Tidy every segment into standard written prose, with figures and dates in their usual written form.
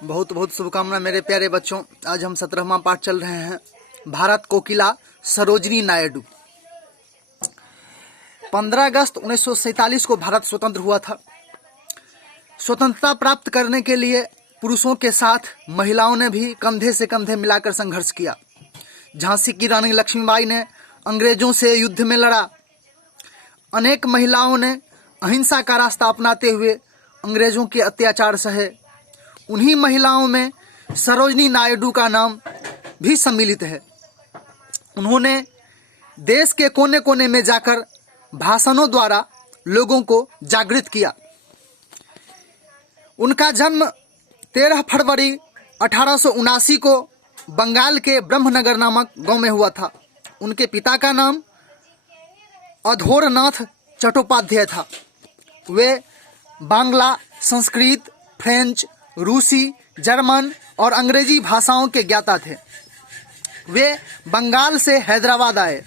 बहुत बहुत शुभकामना मेरे प्यारे बच्चों। आज हम 17वां पाठ चल रहे हैं। भारत कोकिला सरोजिनी नायडू। 15 अगस्त 1947 को भारत स्वतंत्र हुआ था। स्वतंत्रता प्राप्त करने के लिए पुरुषों के साथ महिलाओं ने भी कंधे से कंधे मिलाकर संघर्ष किया। झांसी की रानी लक्ष्मीबाई ने अंग्रेजों से युद्ध में लड़ा। अनेक महिलाओं ने अहिंसा का रास्ता अपनाते हुए अंग्रेजों के अत्याचार सहे। उन्हीं महिलाओं में सरोजिनी नायडू का नाम भी सम्मिलित है। उन्होंने देश के कोने कोने में जाकर भाषणों द्वारा लोगों को जागृत किया। उनका जन्म 13 फरवरी 1879 को बंगाल के ब्रह्मनगर नामक गांव में हुआ था। उनके पिता का नाम अधोरनाथ चट्टोपाध्याय था। वे बांग्ला, संस्कृत, फ्रेंच, रूसी, जर्मन और अंग्रेजी भाषाओं के ज्ञाता थे। वे बंगाल से हैदराबाद आए।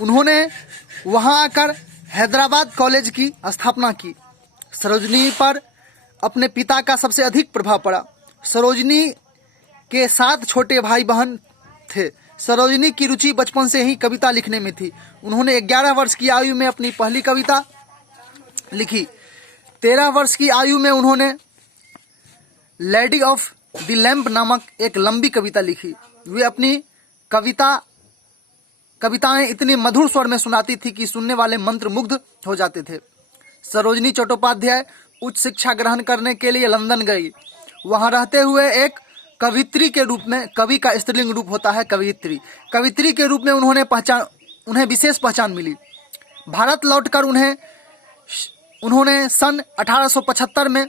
उन्होंने वहां आकर हैदराबाद कॉलेज की स्थापना की। सरोजिनी पर अपने पिता का सबसे अधिक प्रभाव पड़ा। सरोजिनी के 7 छोटे भाई बहन थे। सरोजिनी की रुचि बचपन से ही कविता लिखने में थी। उन्होंने 11 वर्ष की आयु में अपनी पहली कविता लिखी। 13 वर्ष की आयु में उन्होंने लेडी ऑफ द लैम्प नामक एक लंबी कविता लिखी। वे अपनी कविताएं इतनी मधुर स्वर में सुनाती थी कि सुनने वाले मंत्रमुग्ध हो जाते थे। सरोजिनी चट्टोपाध्याय उच्च शिक्षा ग्रहण करने के लिए लंदन गई। वहां रहते हुए एक कवित्री के रूप में, कवि का स्त्रीलिंग रूप होता है कवित्री, कवित्री के रूप में उन्हें विशेष पहचान मिली। भारत लौटकर उन्होंने सन 1875 में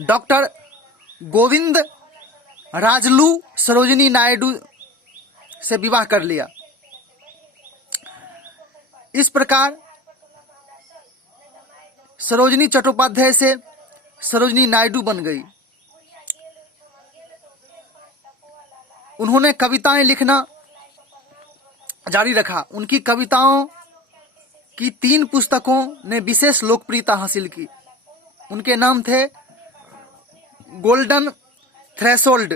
डॉक्टर गोविंद राजलू सरोजिनी नायडू से विवाह कर लिया। इस प्रकार सरोजिनी चट्टोपाध्याय से सरोजिनी नायडू बन गई। उन्होंने कविताएं लिखना जारी रखा। उनकी कविताओं की 3 पुस्तकों ने विशेष लोकप्रियता हासिल की। उनके नाम थे golden threshold,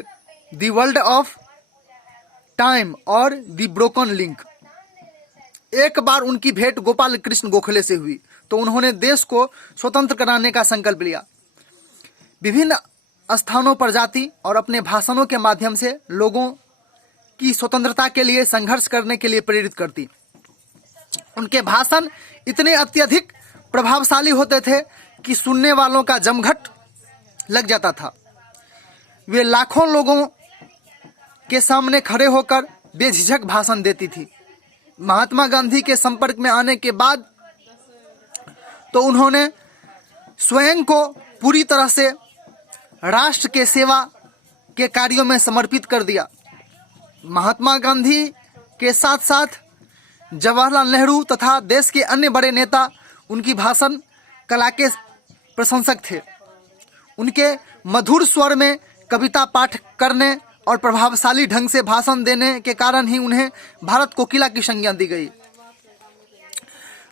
the world of time और द ब्रोकन लिंक। एक बार उनकी भेंट गोपाल कृष्ण गोखले से हुई तो उन्होंने देश को स्वतंत्र कराने का संकल्प लिया। विभिन्न स्थानों पर जाती और अपने भाषणों के माध्यम से लोगों की स्वतंत्रता के लिए संघर्ष करने के लिए प्रेरित करती। उनके भाषण इतने अत्यधिक प्रभावशाली होते थे कि सुनने वालों का जमघट लग जाता था। वे लाखों लोगों के सामने खड़े होकर बेझिझक भाषण देती थी। महात्मा गांधी के संपर्क में आने के बाद तो उन्होंने स्वयं को पूरी तरह से राष्ट्र के सेवा के कार्यों में समर्पित कर दिया। महात्मा गांधी के साथ साथ जवाहरलाल नेहरू तथा देश के अन्य बड़े नेता उनकी भाषण कला के प्रशंसक थे। उनके मधुर स्वर में कविता पाठ करने और प्रभावशाली ढंग से भाषण देने के कारण ही उन्हें भारत कोकिला की संज्ञा दी गई।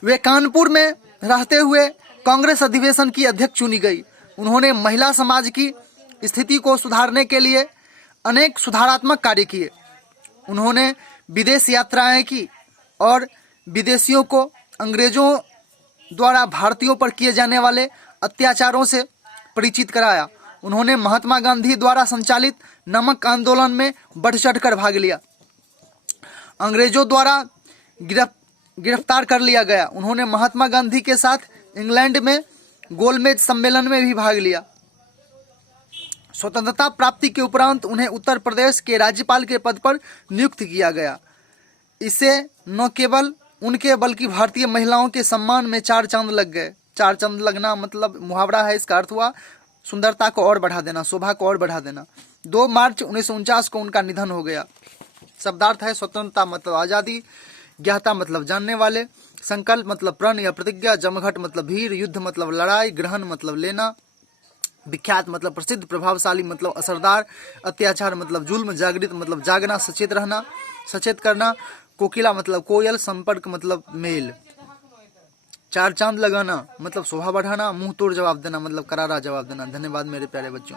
वे कानपुर में रहते हुए कांग्रेस अधिवेशन की अध्यक्ष चुनी गई। उन्होंने महिला समाज की स्थिति को सुधारने के लिए अनेक सुधारात्मक कार्य किए। उन्होंने विदेश यात्राएं की और विदेशियों को अंग्रेजों द्वारा भारतीयों पर किए जाने वाले अत्याचारों से परिचित कराया। उन्होंने महात्मा गांधी द्वारा संचालित नमक आंदोलन में बढ़ चढ़कर भाग लिया। अंग्रेजों द्वारा गिरफ्तार कर लिया गया। उन्होंने महात्मा गांधी के साथ इंग्लैंड में गोलमेज सम्मेलन में भी भाग लिया। स्वतंत्रता प्राप्ति के उपरांत उन्हें उत्तर प्रदेश के राज्यपाल के पद पर नियुक्त किया गया। इससे न केवल उनके बल्कि भारतीय महिलाओं के सम्मान में 4 चांद लग गए। 4 चांद लगना मतलब मुहावरा है, इसका अर्थ हुआ सुंदरता को और बढ़ा देना, शोभा को और बढ़ा देना। 2 मार्च 1949 को उनका निधन हो गया। शब्दार्थ है स्वतंत्रता मतलब आज़ादी, ज्ञाता मतलब जानने वाले, संकल्प मतलब प्रण या प्रतिज्ञा, जमघट मतलब भीड़, युद्ध मतलब लड़ाई, ग्रहण मतलब लेना, विख्यात मतलब प्रसिद्ध, प्रभावशाली मतलब असरदार, अत्याचार मतलब जुल्म, जागृत मतलब जागना, सचेत रहना, सचेत करना, कोकिला मतलब कोयल, संपर्क मतलब मेल। 4 चांद लगाना मतलब शोभा बढ़ाना, मुंह तोड़ जवाब देना मतलब करारा जवाब देना। धन्यवाद मेरे प्यारे बच्चों।